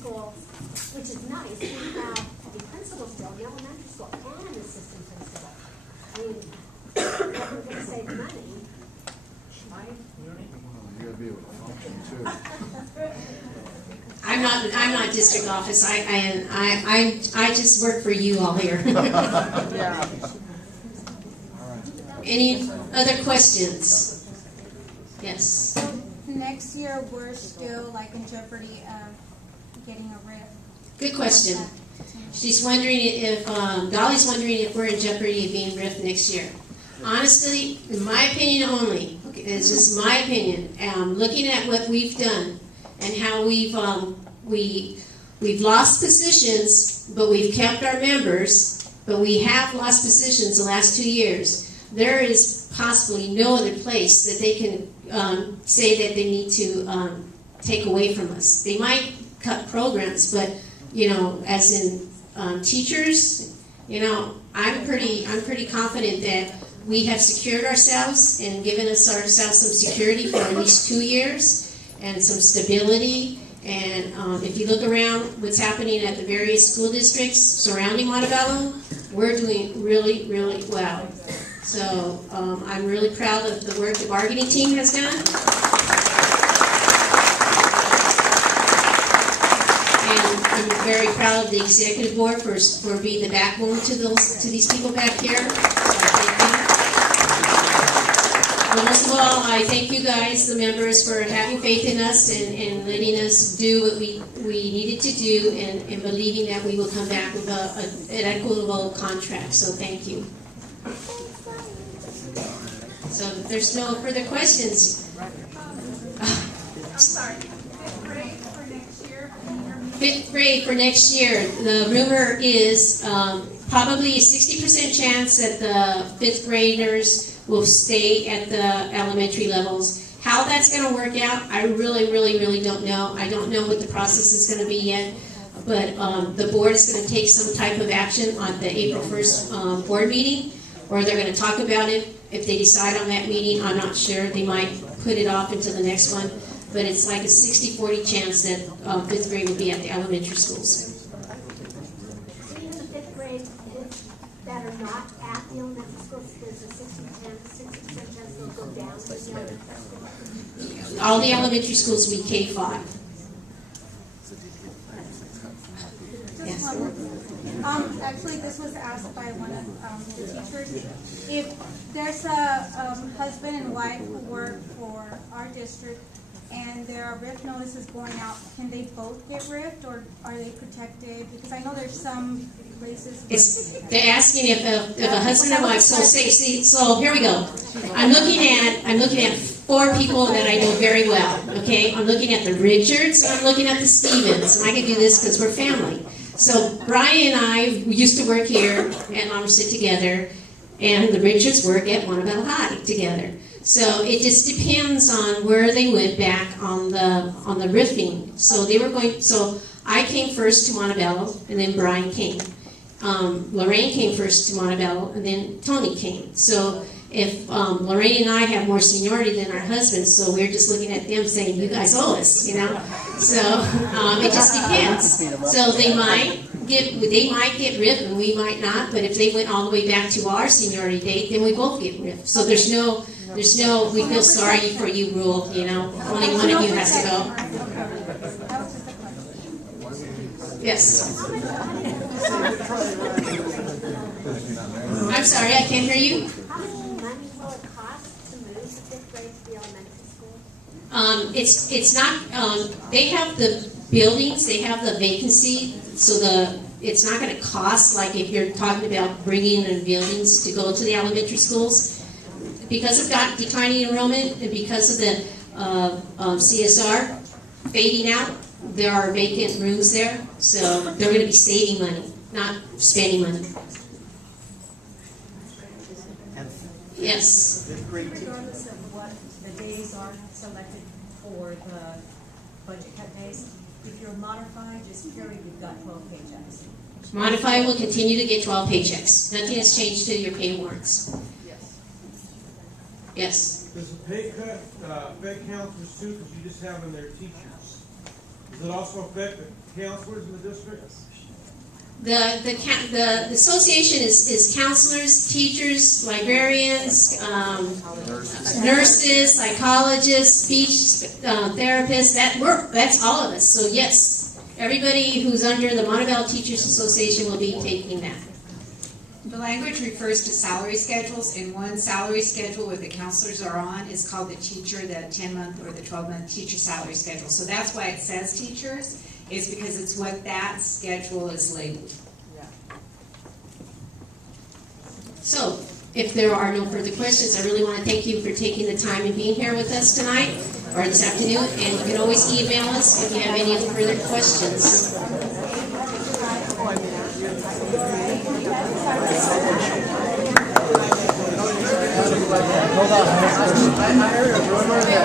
school, which is nice, we have a principal still, the elementary school, and an assistant principal. I mean, what we're going to save money. You gotta be able to function too. I'm not district office. I just work for you all here. Yeah. Any other questions? Yes. So next year we're still like in jeopardy of getting a RIF. Good question. She's wondering if Dolly's wondering if we're in jeopardy of being RIF next year. Honestly, in my opinion only, okay, it's just my opinion. Looking at what we've done and how we've lost positions, but we've kept our members. But we have lost positions the last 2 years. There is possibly no other place that they can say that they need to take away from us. They might cut programs, but as in teachers, I'm pretty confident that we have secured ourselves and given ourselves some security for at least 2 years and some stability. And if you look around what's happening at the various school districts surrounding Montebello, we're doing really, really well. So I'm really proud of the work the bargaining team has done. And I'm very proud of the executive board for being the backbone to these people back here. Thank you. But most of all, I thank you guys, the members, for having faith in us and letting us do what we needed to do and believing that we will come back with an equitable contract. So thank you. So if there's no further questions. I'm sorry, 5th grade for next year? 5th grade for next year. The rumor is probably a 60% chance that the 5th graders will stay at the elementary levels. How that's going to work out, I really, really, really don't know. I don't know what the process is going to be yet. But the board is going to take some type of action on the April 1st board meeting, or they're going to talk about it. If they decide on that meeting, I'm not sure. They might put it off until the next one. But it's like a 60-40 chance that 5th grade will be at the elementary schools. Even the 5th grade that are not at the elementary schools, there's a 60% chance they'll go down to the elementary schools. All the elementary schools will be K-5. Yes. Actually, this was asked by one of the teachers. If there's a husband and wife who work for our district and there are RIF notices going out, can they both get RIFed, or are they protected? Because I know there's some places. They're asking if a husband and wife. So here we go. I'm looking at 4 people that I know very well. Okay, I'm looking at the Richards and I'm looking at the Stevens, and I can do this because we're family. So Brian and I used to work here at Lumberstead together, and the Richards work at Montebello High together. So it just depends on where they went back on the riffing. So they were going. So I came first to Montebello, and then Brian came. Lorraine came first to Montebello, and then Tony came. So if Lorraine and I have more seniority than our husbands, so we're just looking at them saying, "You guys owe us," So it just depends. So they might get ripped, and we might not. But if they went all the way back to our seniority date, then we both get ripped. So there's no we feel sorry for you rule. Only one of you has to go. Yes. I'm sorry, I can't hear you. How much money will it cost to move the 5th grade to the elementary school? It's not. They have the buildings. They have the vacancy. So it's not going to cost like if you're talking about bringing in buildings to go to the elementary schools. Because of declining enrollment and because of the CSR fading out, there are vacant rooms there. So they're going to be saving money, not spending money. Yes. Regardless of what the days are selected for the budget cut days, if you're modified, just period, you've got 12 paychecks. Modified will continue to get 12 paychecks. Nothing has changed to your pay warrants. Yes. Does the pay cut affect counselors too, because you just have them their teachers? Is Does it also affect the counselors in the district? The association is counselors, teachers, librarians, nurses, psychologists, speech therapists. That's all of us. So yes, everybody who's under the Montebello Teachers Association will be taking that. The language refers to salary schedules, and one salary schedule where the counselors are on is called the 10-month or the 12-month teacher salary schedule. So that's why it says teachers, is because it's what that schedule is labeled. So, if there are no further questions, I really want to thank you for taking the time and being here with us tonight, or this afternoon, and you can always email us if you have any further questions. Hold on. I heard a rumor that